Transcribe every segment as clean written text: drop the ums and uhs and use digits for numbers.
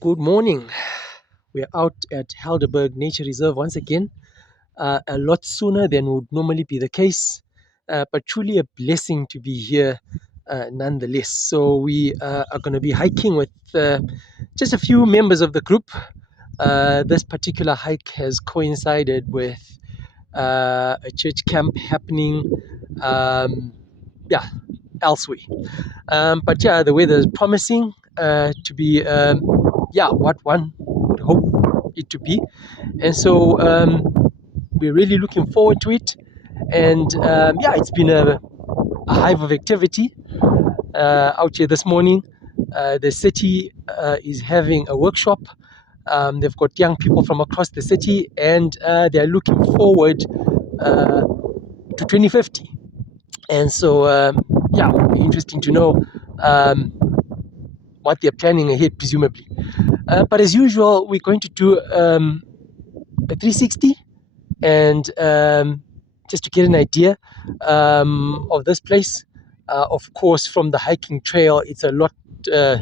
Good morning. We're out at Helderberg Nature Reserve once again, a lot sooner than would normally be the case, but truly a blessing to be here nonetheless. So, we are going to be hiking with just a few members of the group. This particular hike has coincided with a church camp happening, um, yeah, elsewhere. But yeah, the weather is promising to be, yeah, what one would hope it to be. And so we're really looking forward to it. And yeah, it's been a hive of activity out here this morning. The city is having a workshop. They've got young people from across the city, and they're looking forward to 2050. And so, yeah, it would be interesting to know um, what they're planning ahead, presumably. But as usual, we're going to do a 360 and just to get an idea of this place. Of course, from the hiking trail, uh,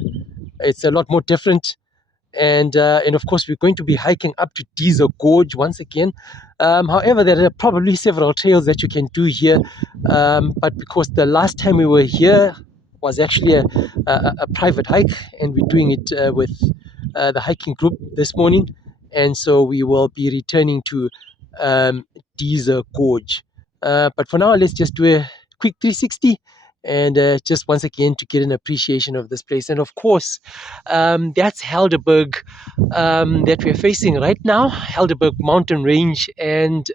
it's a lot more different. And of course, we're going to be hiking up to Diesel Gorge once again. However, there are probably several trails that you can do here, but because the last time we were here was actually a private hike, and we're doing it with the hiking group this morning, and so we will be returning to um, Diesel Gorge. But for now, let's just do a quick 360 and just once again to get an appreciation of this place. And of course, that's Helderberg that we're facing right now, Helderberg mountain range. And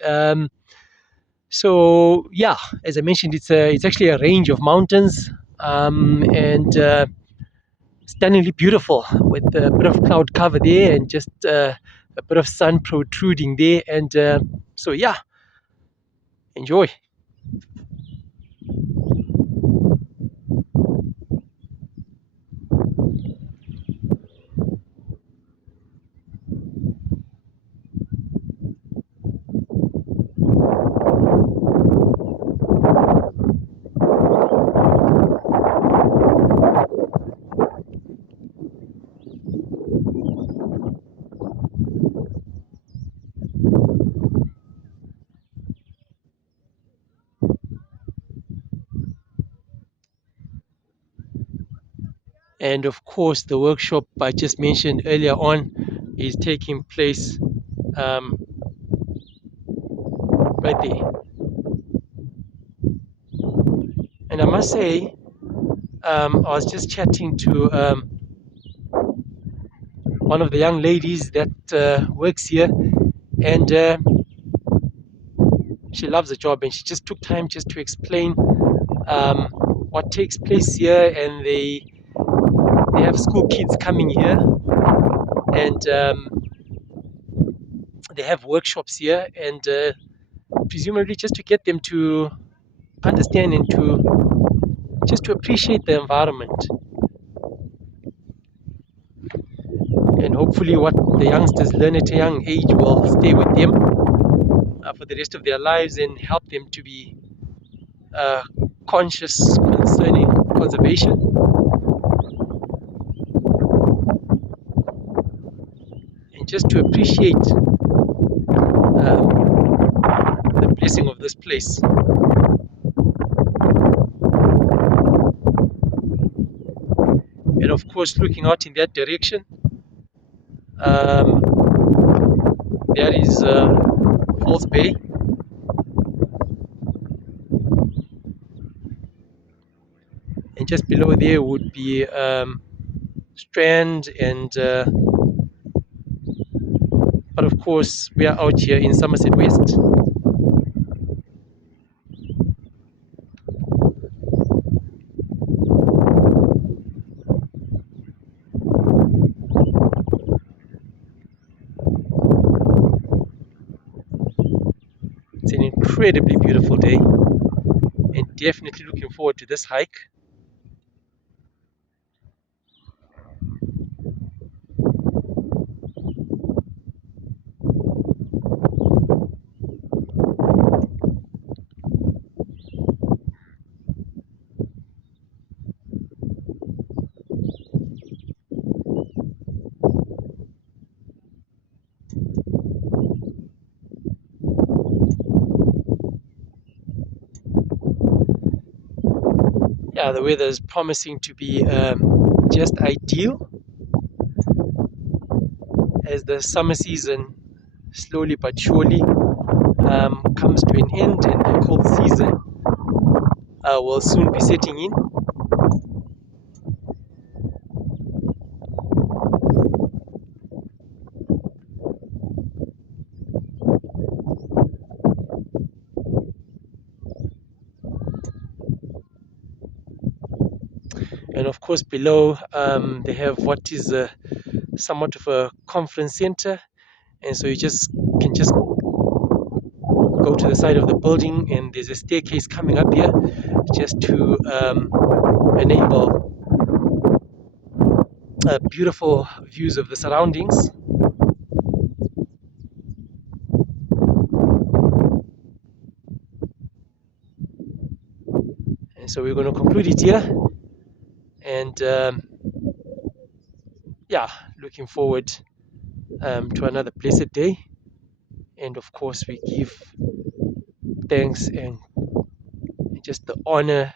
so, yeah, as I mentioned, it's actually a range of mountains and stunningly beautiful with a bit of cloud cover there and just a bit of sun protruding there. And so, yeah, enjoy. And of course, the workshop I just mentioned earlier on is taking place um, right there. And I must say, I was just chatting to one of the young ladies that works here, and she loves the job, and she just took time just to explain what takes place here, and they have school kids coming here, and they have workshops here, and presumably just to get them to understand and to just to appreciate the environment, and hopefully what the youngsters learn at a young age will stay with them for the rest of their lives and help them to be uh, conscious concerning conservation and just to appreciate the blessing of this place. And of course, looking out in that direction, um, there is Falls Bay, and just below there would be Strand, and but of course, we are out here in Somerset West. It's an incredibly beautiful day, and definitely looking forward to this hike. Yeah, the weather is promising to be just ideal as the summer season slowly but surely comes to an end, and the cold season will soon be setting in. And of course, below they have what is somewhat of a conference center, and so you just can just go to the side of the building, and there's a staircase coming up here just to enable beautiful views of the surroundings. And so we're going to conclude it here, and yeah, looking forward to another blessed day. And of course, we give thanks and just the honor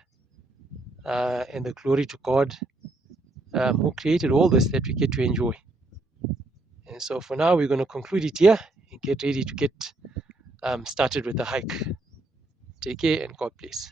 and the glory to God who created all this that we get to enjoy. And so for now, we're going to conclude it here and get ready to get started with the hike. Take care and God bless.